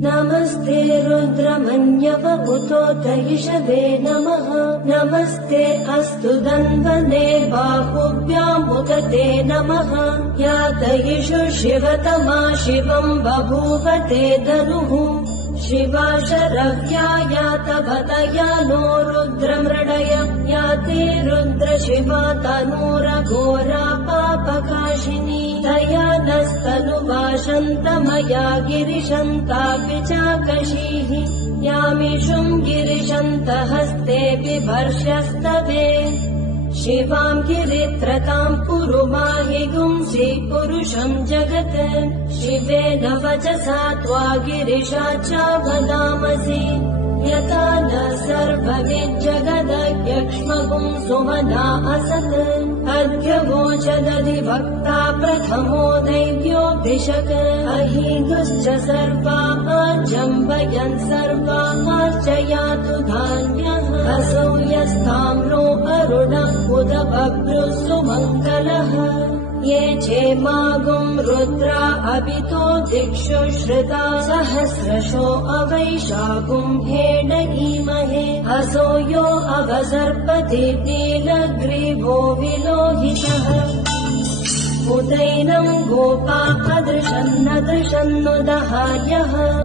नमस्ते रुद्रमन्यव उतोतयिषवे नमः। नमस्ते अस्तु धन्वने बाहुभ्यामुत ते नमः। यातयिषु शिवतमा शिवम् बभूव ते धनुः। शिवा शरव्या यातवतया नो रुद्रमृडय। याते रुद्रशिवा तनूरघोरा पापकाशिनी। तया नस्तनुवाशन्तमया गिरिशन्तापि चाकशीः। यामिषुम् गिरिशन्तहस्ते बिभर्ष्यस्तवे। शिवाम् गिरित्रताम् कुरु माहि गुंसि पुरुषम् जगत्। शिवेन वचसा त्वा गिरिशा च वदामसि। यथा न सर्वमिज्जगदयक्ष्मगुम् सुमना असत्। अद्य वोचदधिवक्ता प्रथमो दैव्योऽभिषक्। अहीदुश्च सर्वाः जम्बयन् सर्वाश्च यातु धान्यः। असौ यस्ताम्रो अरुणः उदबभ्रुः सुमङ्गलः। ये चेमागुम् रुद्रा अभितो दिक्षु श्रुता। सहस्रशो अवैशागुम् हेणगीमहे। असो यो अवसर्पति नीलग्रीवो विलोहितः। उदैनम् गोपा अदृशन्न दृशन्नुदहायः।